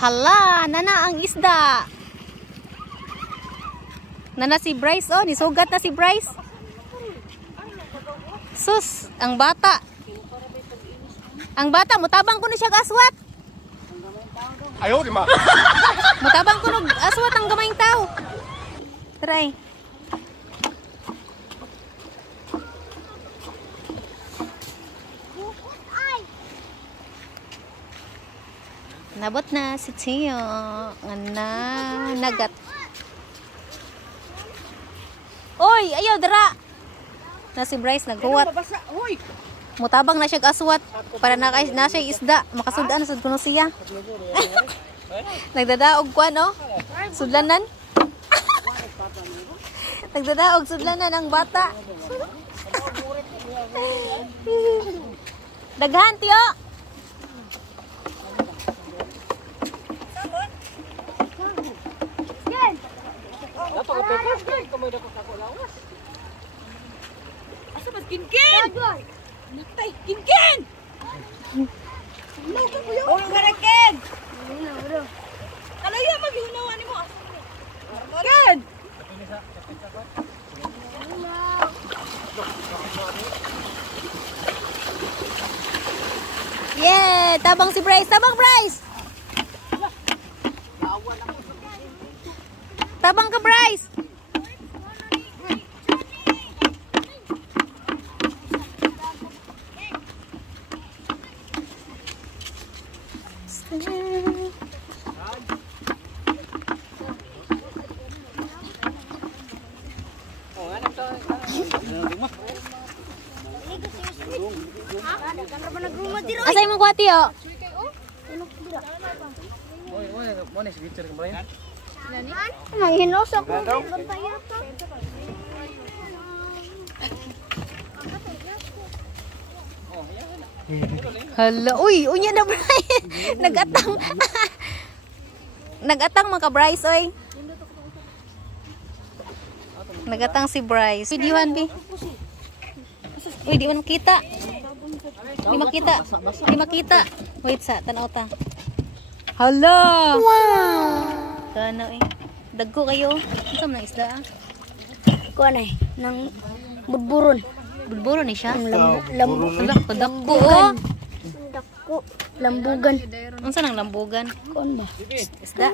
Hala, nana ang isda. Nana si Bryce, oh, nisugat na si Bryce. Sus, ang bata. Ang bata, mutabang ko na siya aswat. Ayaw, di ma. Mutabang ko na aswat ang gamayng tao. Try. Nabot na si Tio. Nagat. Oy, ayaw dara. Na si Bryce naghuwat. Mutabang na siya aswat para na siya isda. Makasudaan sa kuno siya. Nagdadaog kuan oh. Sudlanan. Nagdadaog sudlanan ang bata. Daghan Tio. Asa mas kinkin? Natay, kinkin! Hello ka po yun? Ulo ka na, Ken! Kalaya, maghihunawan ni mo. Ken! Yeah! Tabang si Bryce! Tabang Bryce! Tabang ka Bryce! Asay mo kuwati o? Manghinos ako. Hala, uy, unya na Bryce. Nagatang. Nagatang mga ka-Bryce, oy. Nagatang si Bryce. Uy, diwan, bi. Uy, di man makita. Di makita. Di makita. Wait sa, tanaw ta. Hala! Wow! Tanaw eh. Dagko kayo. Ano na isda ah? Kuan ay nang budburon. Budburon ni siya? Lambugan. Dagko oh! Dako. Lambugan. Unsa nang lambugan? Kuan ba? Isda?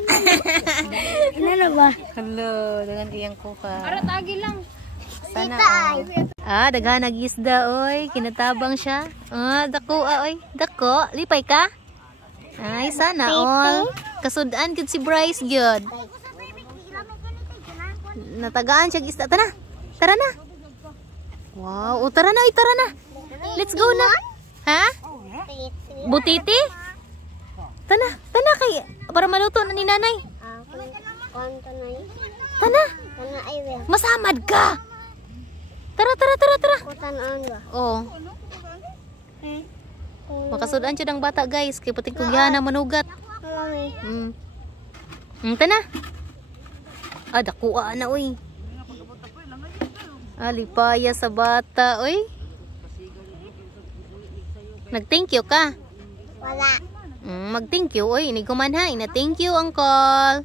Ano ba? Hala, dengan iyang kuha. Para tagi lang. Sana all. Ah, daghan nag-isda oy. Kinatabang siya. Ah, dako oy. Dako, lipay ka? Ay, sana all. Kasudan gid si Bryce gyud. Natagaan siya isda. Tara. Tara na. Wow, o tara na, oy, tara na. Let's go na. Ha? Butiti? Tana, tana kay para maluto na ni nanay. Tana. Masamad ka. Tara, tara, tara, tara. Oh. Makasudan siya ng bata, guys. Kaya pati kugyahan na manugat. Tana. Ah, dakuha na, uy. Alipaya sa bata, uy. Nag-thank you ka? Wala. Mag-thank you, uy. Ini kuman ha. Ina-thank you, uncle.